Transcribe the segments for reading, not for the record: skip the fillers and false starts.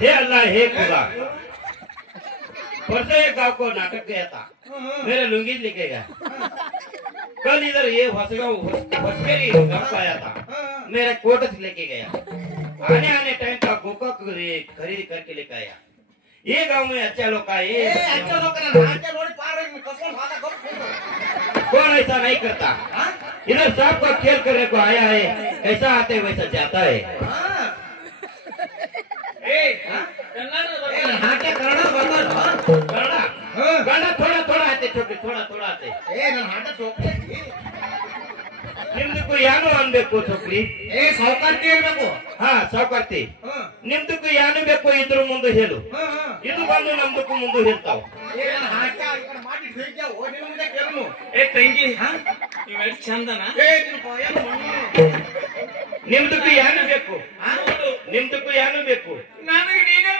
हे अल्लाह हे खुदा परसों एक गांव को नाटक गया था मेरे लुंगी लेके गया कल इधर ये हॉस्पिटल गांव आया था मेरा कोट लेके गया आने आने टाइम का गोका खरीद करके लेके आया ये गांव में अच्छा लोग का ये अच्छा लोग कौन ऐसा नहीं करता इधर सब का खेल करने को आया है कैसा आते वैसा जाता है थोड़ा थोड़ा आते छोटे थोड़ा थोड़ा आते ನಿಮ್ದಕ್ಕೂ ಯಾನು ಅನ್ಬೇಕು ಚೋಕ್ರಿ ಸಾವುಕಾರ್ತಿ ಹೇಳ್ಬೇಕು ಹಾ ಸಾವುಕಾರ್ತಿ ನಿಮ್ದಕ್ಕೂ ಯಾನು ಬೇಕು ಇದ್ರ ಮುಂದೆ ಹೇಳು ಇದು ಬಂದು ನಮ್ದಕ್ಕೂ ಮುಂದೆ ಹೇಳ್ತಾವ ತಂಗಿ ಚಂದನ ನಿಮ್ದಕ್ಕೂ ಯಾನು ಬೇಕು ನಿಮ್ದಕ್ಕೂ ಯಾನು ಬೇಕು ನನಗೆ ನೀನೇ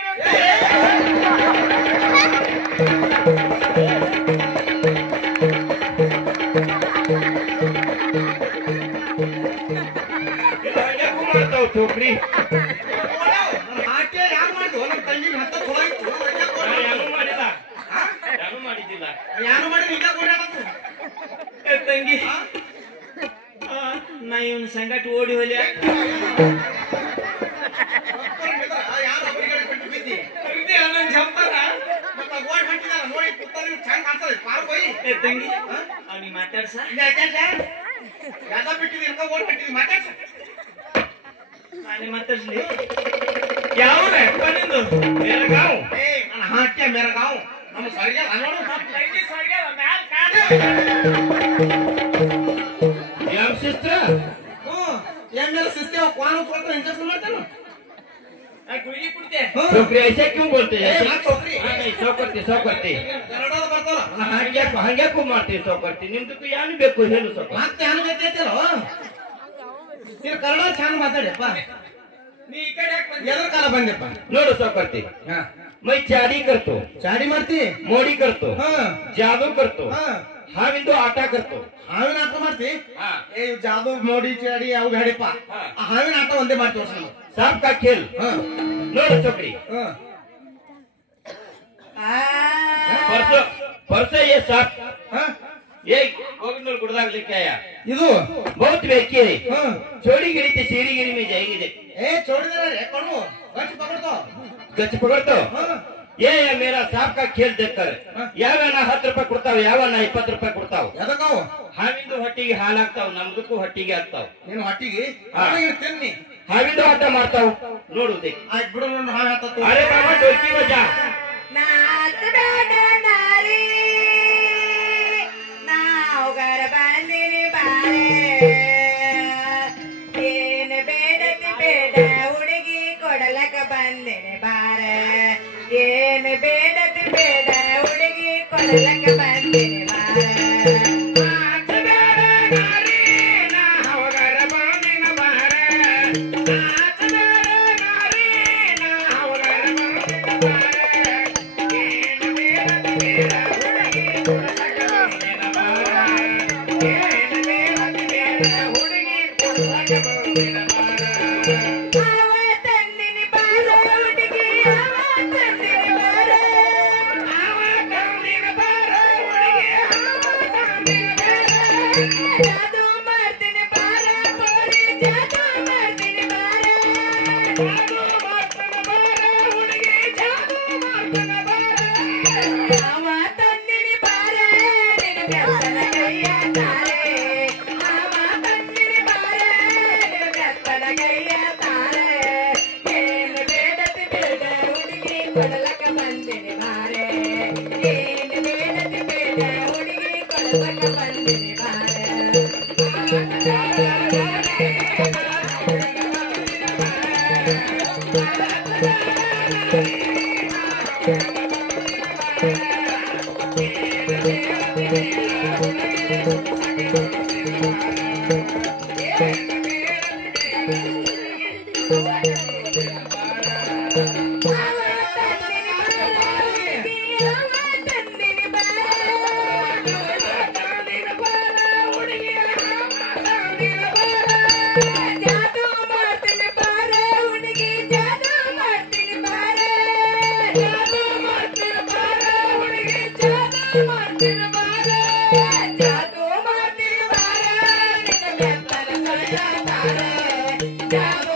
छोकरी ತಂಗಿ ನಾ ಇವನ್ ಸಂಗಟ ಓಡಿ ಹೋಲಿ ತಂಗಿ ಅವ್ನಿಗೆ ಮಾತಾಡ್ಸ ಮಾತಾಡ್ಸ ಮಾತಾಡ್ಲಿ ಯಾವ ನಿಂದು ಮೇರಾ ಗಾಂವ್ ಹಾಕ್ಯ ಮೇರಾ ಗಾಂವ್ ನಮ್ಮ ಸರ್ಗೆ ಯಾವ ಸಿಸ್ಟರ್ ಏನ್ ಮೇಲೆ ಸಿಸ್ಟರ್ कौन उतरता इंजेक्शन मारता ना गुली कुड़ते छोकरी ऐसे क्यों बोलते हैं छोकरी नहीं सो करते कನ್ನಡದ ಬರ್ತಲ್ಲ ಹಂಗೆ ಕೂ ಮಾಡ್ತೀವಿ ಸೋ करते ನಿಮ್ದಕ್ಕೂ ಯಾನು ಬೇಕು ಹೇಳು ಸೋ ಮತ್ತೆ ಯಾನು ಬೇಕೈತಲ್ಲ ನೀನು ಕನ್ನಡ ಚಂದ ಮಾತಾಡಪ್ಪ ನೀ ಈ ಕಡೆ ಯಾಕೆ ಬಂದೆ ಎದರ ಕಾಲ ಬಂದೆಪ್ಪ ನೋಡು ಸೋ करते मैं चाड़ी करतो चाड़ी मारती मोड़ी करतो जादू करतो हाविंदो आटा करतो हाविन आटा मारती ए जादू मोड़ी चाड़ी ಯಾವ ಬೇಡಪ್ಪ हाविन आटा ಒಂದೇ ಮಾಡಿ ತೋರಿಸು सांप का खेल ನೋಡು ಚೋಕರಿ परसों ये सांप ये गोविंदल गुड़दाग लेके आया ಇದು बहुत बेकी है छोड़ी गिरी थी सीढ़ी गिरी में जाएगी देख ए छोड़ दे रे कौन गच पकड़तो ये मेरा सांप का खेल देखकर ಯಾವನ 10 ರೂಪಾಯಿ ಕೊಡ್ತಾವ ಯಾವನ 20 ರೂಪಾಯಿ ಕೊಡ್ತಾವ ಎದಕವ ಹಾವಿಂದು ಹೊಟ್ಟಿಗೆ ಹಾಲು ಹಾಕ್ತಾವ ನಮ್ದಕ್ಕೂ ಹೊಟ್ಟಿಗೆ ಹಾಕ್ತಾವ ನೀನು ಹೊಟ್ಟಿಗೆ ಹಾವಿಗೆ ತಿನ್ನಿ ಹಾವಿಂದು ಆಟ ಮಾಡ್ತಾವ ನೋಡು ದೇಖ್ ಆಯ್ತು ಬಿಡು ನೋಡು ಹಾವು ಹಾಕ್ತಾವ ಅರೆ ಬಾಬಾ ಡೋಲ್ಕಿ ಬಜಾ ನಾಚ ಬೇಡ ನಾರಿ ನಾವುಗರ ಬಂದಿನಿ ಬಾರೆ ಏನ ಬೇಡತಿ ಬೇಡ ಹುಡುಗಿ ಕೊಡಲಕ ಬಂದಿನಿ ಬಾರೆ ಏನ ಬೇಡತಿ ಬೇಡ ಹುಡುಗಿ ಕೊಡಲಕ ಬಂದಿನಿ ಬಾರೆ Bye.